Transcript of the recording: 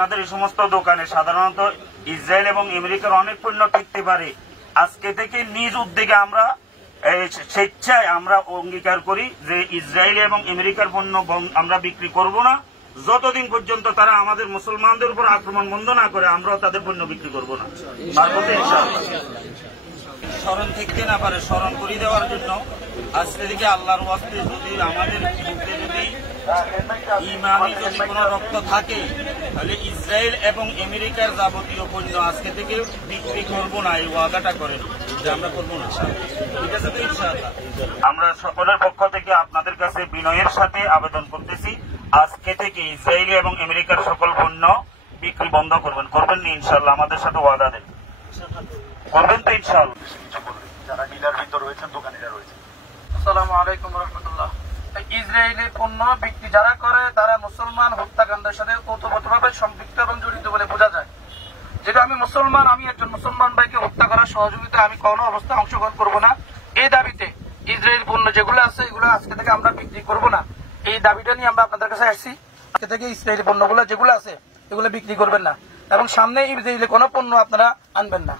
আপনাদের এই সমস্ত দোকানে সাধারণত ইসরায়েল এবং আমেরিকার অনেক পণ্য টিকতে পারে। আজকে থেকে নিজ উদ্যোগে আমরা স্বেচ্ছায় আমরা অঙ্গীকার করি যে ইসরায়েল এবং আমেরিকার পণ্য আমরা বিক্রি করব না, যতদিন পর্যন্ত তারা আমাদের মুসলমানদের উপর আক্রমণ বন্ধ না করে আমরাও তাদের পণ্য বিক্রি করব না। স্মরণ থাকতে না পারে স্মরণ করে দেওয়ার জন্য আজকে থেকে আল্লাহর ওয়াস্তে যদি আমাদের বুকে যদি ইমানি যদি কোনো রক্ত থাকে তাহলে ইসরায়েল এবং আমেরিকার যাবতীয় পণ্য আজকে থেকে বিক্রি করব না, এই ওয়াদাটা করেন যে আমরা করবো না। ঠিক আছে তো ইনশাআল্লাহ। আমরা সকলের পক্ষ থেকে আপনাদের কাছে বিনয়ের সাথে আবেদন করতেছি, আজকে থেকে ইসরায়েল এবং আমেরিকার সকল পণ্য বিক্রি বন্ধ করবেন না ইনশাআল্লাহ। আমাদের সাথে ওয়াদা দেন, করবেন তো ইনশাআল্লাহ। যারা ডিলার ভিতর রয়েছেন, দোকানিরা রয়েছেন। আসসালামু আলাইকুম রহমতুল্লাহ। ইসরায়েলি পণ্য বিক্রি যারা করে তারা মুসলমান হত্যাকাণ্ডের সাথে ওতপ্রোতভাবে সম্পৃক্ত এবং জড়িত বলে বোঝা যায়। যেটা আমি মুসলমান, আমি একজন মুসলমান ভাইকে হত্যা করার সহযোগিতা আমি কোনো অবস্থায় অংশগ্রহণ করব না। এই দাবিতে ইসরায়েল পণ্য যেগুলো আছে এগুলো আজকে থেকে আমরা বিক্রি করব না, এই দাবিটা নিয়ে আমরা আপনাদের কাছে আসছি। আজকে থেকে ইসরায়েলি পণ্যগুলো যেগুলো আছে এগুলো বিক্রি করবেন না এবং সামনে ইসরায়েলি কোনো পণ্য আপনারা আনবেন না।